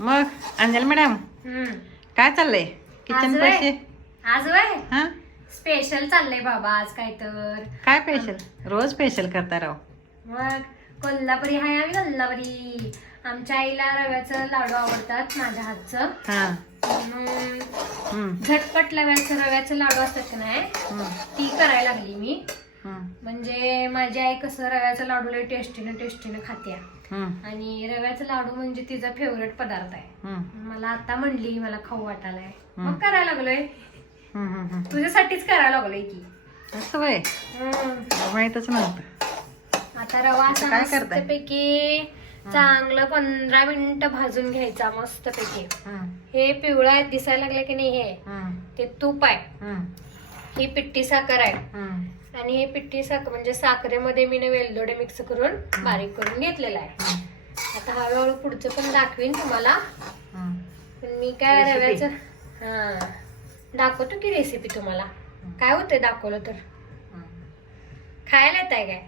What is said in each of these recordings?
मग अंजल मॅडम. काय चाललंय? आज किचन? पैसे? आज वय? हा? स्पेशल चाललंय बाबा आज काय तर. काय स्पेशल रोज स्पेशल करता राव. मग कोल्हापुरी हाय आम्ही कोल्हापुरी. आमच्या आईला रव्याचं लाडू आवडतात माझ्या हातचं. हा. म्हणून झटपट रव्याचं रव्याचं लाडू असतात की नाही ती करायला लागली मी. म्हणजे माझी आई कसं रव्याचं लाडू लय टेस्टीनं टेस्टीनं खात्या. आणि रव्याचं लाडू म्हणजे तिचा फेवरेट पदार्थ आहे. मला आता म्हणली मला खाऊ वाटायलाय. मग करायला लागलोय. तुझ्यासाठीच करायला लागलोय की. असं वय हम्म. माहितच नव्हतं. आता रवा असा? मस्तपैकी चांगलं पंधरा मिनिटं भाजून घ्यायचा मस्तपैकी. हम्म, हे पिवळा आहे दिसायला लागलं की नाही हे? ते तूप आहे. ही पिट्टी साखर आहे. आणि हे पिट्टी साखर म्हणजे साखरेमध्ये मी वेलदोडे मिक्स करून बारीक करून घेतलेला आहे. आता हळूहळू पुढचं पण दाखवीन तुम्हाला. मी काय? रव्याचं हा. दाखवतो की रेसिपी तुम्हाला. काय होतंय दाखवलं तर? खायला येत आहे काय.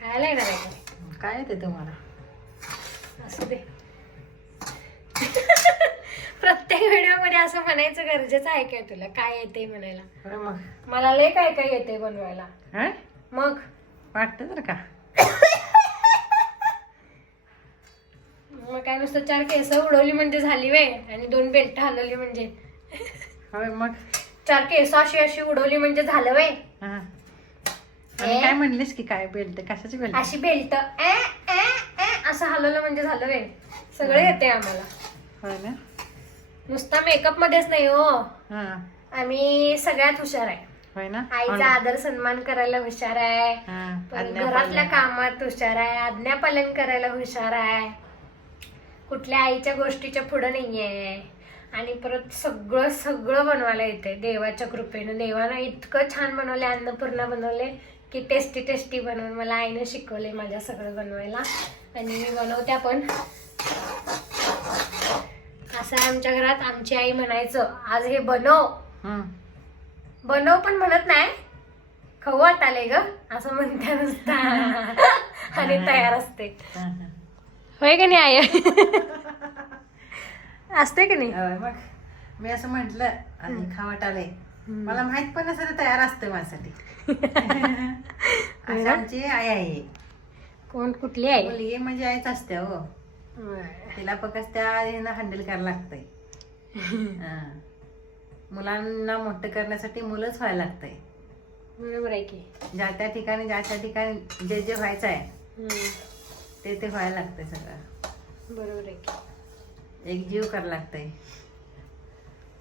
खायला येणार आहे काय? काय येते तुम्हाला? असू दे. प्रत्येक व्हिडिओमध्ये असं म्हणायचं गरजेचं आहे काय तुला? काय येते म्हणायला? मग. मला लय काय काय येते बनवायला. मग? वाटतं तर का? मग काय नुसतं चार केस उडवली म्हणजे झाली वे आणि दोन बेल्ट हलवली म्हणजे. होय मग? चार केस अशी अशी उडवली म्हणजे झालं वे हा. आणि काय म्हणलीस की काय बेल्ट? कशाची बेल्ट? अशी बेल्ट. ए ए ए असं हलवलं म्हणजे झालं वे सगळं येते आम्हाला. होय ना? नुसता मेकअप मध्येच नाही हो. हा. आम्ही सगळ्यात हुशार आहे. होय ना? आईचा आदर सन्मान करायला हुशार आहे. हा, आज्ञा घरातल्या. कामात हुशार आहे. आज्ञापालन करायला हुशार आहे. कुठल्या आईच्या गोष्टीच्या पुढं नाहीये. आणि परत सगळं सगळं बनवायला येते देवाच्या कृपेनं. देवानं इतकं छान बनवले अन्नपूर्णा बनवले की टेस्टी टेस्टी बनवून मला आईनं शिकवले माझ्या सगळं बनवायला. आणि मी बनवत्या पण असं आहे आमच्या घरात आमची आई म्हणायचं आज हे बनव. हम्म. बनव पण म्हणत नाही. खाऊ वाटाले ग असं म्हणते नुसता. आणि तयार असते. होय का नाही आई? असते का नाही? होय मग मी असं म्हंटल आणि खावाट आले मला माहीत पण नसेल तयार असते माझ्यासाठी. आमची आई आहे. कोण? कुठली आई? म्हणजे आईच असते हो. तिला फक्त त्या हँडल करायला लागतंय. हा. मुलांना मोठं करण्यासाठी मुलंच व्हायला लागतंय. बरोबर आहे की. ज्या त्या ठिकाणी ज्या त्या ठिकाणी जे जे व्हायचं आहे हम्म. ते ते व्हायला लागतंय सगळं. बरोबर आहे की. एक जीव करायला लागतंय.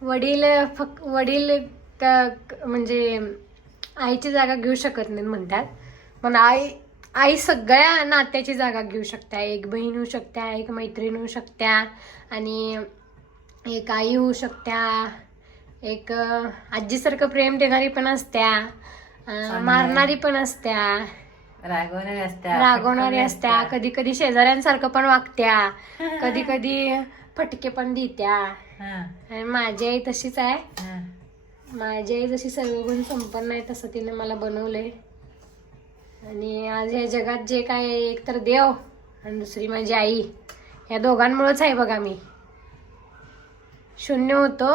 वडील फक वडील क- म्हणजे आईची जागा घेऊ शकत नाही म्हणतात. पण आई आई सगळ्या नात्याची जागा घेऊ शकते. एक बहीण होऊ शकत्या एक मैत्रीण होऊ शकत्या आणि एक आई होऊ शकत्या एक आजीसारखं प्रेम देणारी पण असत्या मारणारी पण असत्या रागवणारी असत्या रागवणारी असत्या कधी कधी शेजाऱ्यांसारखं पण वागत्या कधी कधी फटके पण देत्या. आणि माझी आई तशीच आहे. माझी आई जशी सर्व गुण संपन्न आहे तसं तिने मला बनवलंय. आणि आज या जगात जे काय एक तर देव आणि दुसरी माझी आई. या दोघांमुळंच आहे बघा मी. शून्य होतो.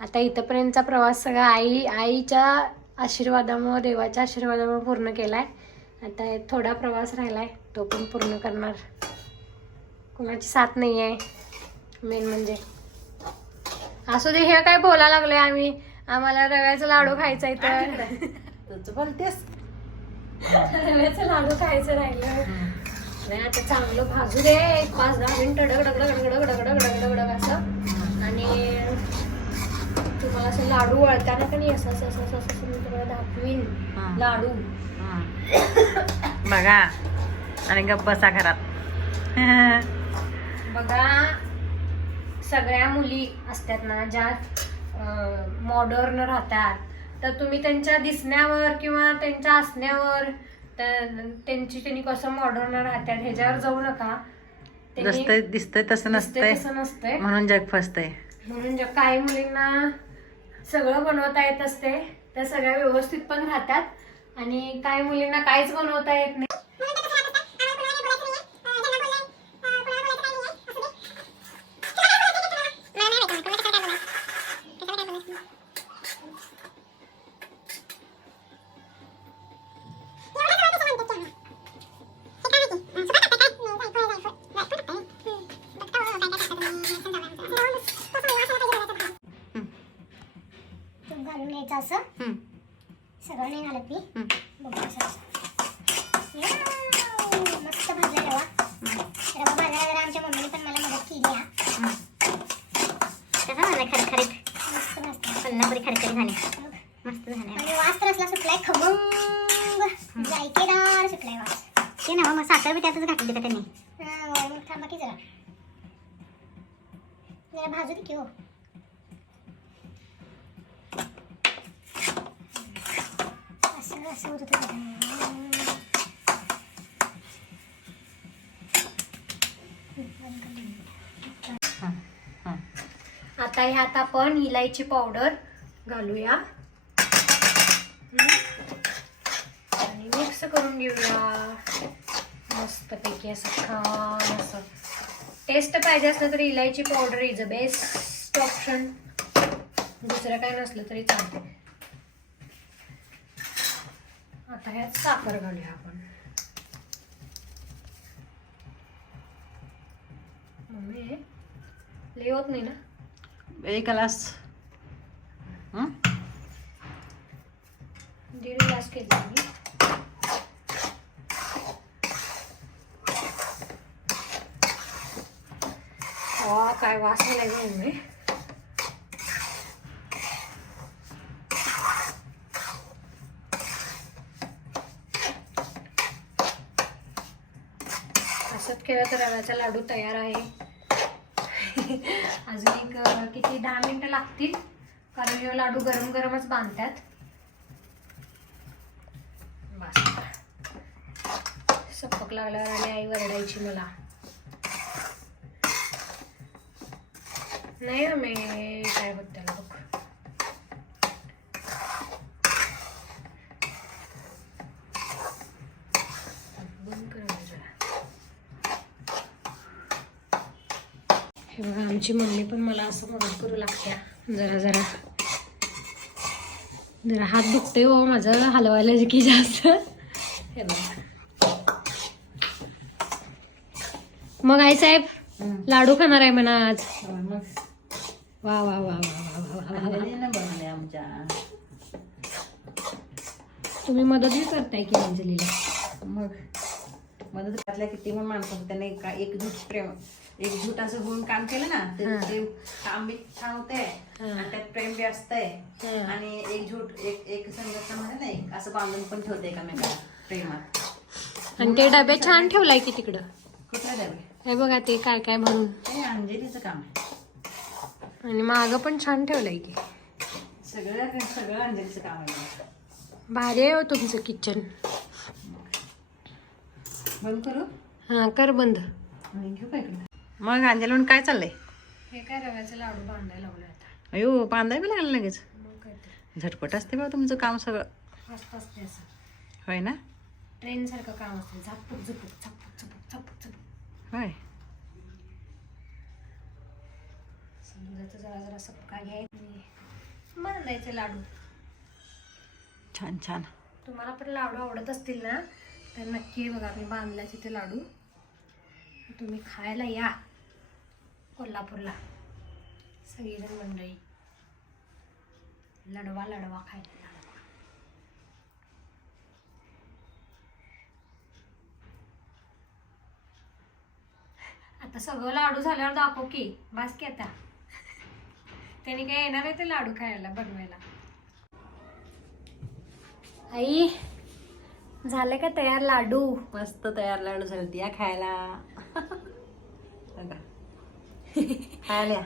आता इथंपर्यंतचा प्रवास सगळा आई आईच्या आशीर्वादामुळं देवाच्या आशीर्वादामुळे पूर्ण केला आहे आता थोडा प्रवास राहिला आहे तो पण पूर्ण करणार. कोणाची साथ नाही आहे मेन म्हणजे. असू दे हे काय बोलायला लागलोय आम्ही. आम्हाला रव्याचा लाडू खायचा आहे तर बोलतेस. रव्याचं लाडू खायचं राहिलं. नाही आता चांगलं भाजू दे. एक पाच दहा मिनिटं डग डग डग डग डग डग डग डग डग असं. आणि तुम्हाला असं लाडू वळताना का नाही असं असं असं असं असं मी तुम्हाला दाखवीन. लाडू. बघा. आणि गप्प बसा घरात. बघा सगळ्या मुली असतात ना ज्या मॉडर्न राहतात. तर तुम्ही त्यांच्या दिसण्यावर किंवा त्यांच्या असण्यावर त्या- त्यांची त्यांनी कसं मॉडर्न राहतात ह्याच्यावर जाऊ नका. दिसतंय दिसतंय तसं नसतंय. तसं नसतंय. म्हणून जग फसतंय. म्हणून ज्या काही मुलींना सगळं बनवता येत असते त्या सगळ्या व्यवस्थित पण राहतात. आणि काही मुलींना काहीच बनवता येत नाही असं हम्म, सगळं नाही घालत मी हम्म. बघू असं असं याव, मस्त भाजला रवा रवा भाजायला जरा आमच्या मम्मीने पण मला मदत केली हा कसा झाला खरखरीत मस्त भाजला कोल्हापुरी खरखरी झाली मस्त झाले आणि वास तर असला सुटलाय खमंग जायकेदार सुटलाय वास ते ना मग साखर बी त्यातच घातली का त्यांनी. थांबा की जरा जरा भाजू दे की हो. असं असं होत होतं आता ह्यात आपण इलायची पावडर घालूया. आणि मिक्स करून घेऊया. मस्तपैकी असं छान असं. टेस्ट पाहिजे असलं तरी elaichi powder is a best option दुसरं काय नसलं तरी चालते आता ह्यात साखर घालूया आपण. मम्मी लय होत नाही ना? एक ग्लास? दीड ग्लास केली वा काय वास आलाय गं असंच केलं तर रव्याचा लाडू तयार आहे. अजून एक किती दहा मिनिटं लागतील? कारण हे लाडू गरम गरमच बांधतात. बस सपक लागल्यावर आणि आई वरडायची मला. नाही मी काय बघ. त्याला बघ. हे बघा आमची मम्मी पण मला असं मदत करू लागत्या. जरा जरा. जरा हात दुखतोय हो माझं हलवायला की जास्त. हे बघा. मग आई साहेब. लाडू खाणार आहे म्हणा आज. वा वा वा बनवले आमच्या. तुम्ही मदतही करताय की अंजलीला? मग मदत घातल्या किती पण माणसं होतं त्याने एका एकजूट प्रेम एकजूट असं होऊन काम केलं ना ते ते काम बी छान होते आणि त्यात प्रेम बी आहे आणि एकजूट एक एक संघटना म्हणजे नाही असं बांधून पण ठेवते एकामेकाला प्रेमात. आणि ते डबे छान ठेवलाय की तिकडं? कुठले डबे? हे बघा ते काय काय म्हणून? अंजलीचं काम आहे. आणि मागं पण छान ठेवलंय की. सगळं सगळं अंजलीचं काम आहे. भारी आहे हो तुमचं किचन बंद करू? हां कर बंद. आणि घेऊ काय इकडं मग अंजलीहून काय चाललंय? हे काय रव्याचं लाडू बांधायला लावलं आता. अयो बांधाय बी लागलं लगेच. मग काय ते झटपट असते बा तुमचं काम सगळं. मस्त असते असं. होय ना? ट्रेन सारखं काम असते. झापूक झुपूक झपूक झपूक झपूक झपूक. होय. सपका घ्यायचं आणि बांधायचे लाडू? छान छान. तुम्हाला पण लाडू आवडत असतील ना तर नक्की बघा मी बांधल्याचे ते लाडू. तुम्ही खायला या कोल्हापूरला. सगळीजण मंडळी. लडवा लडवा खायला आता सगळं लाडू झाल्यावर दाखव की बास की आता. त्याने काय येणार आहे ते लाडू खायला बनवायला आई झाले का तयार लाडू मस्त तयार लाडू झाले या खायला. खायला.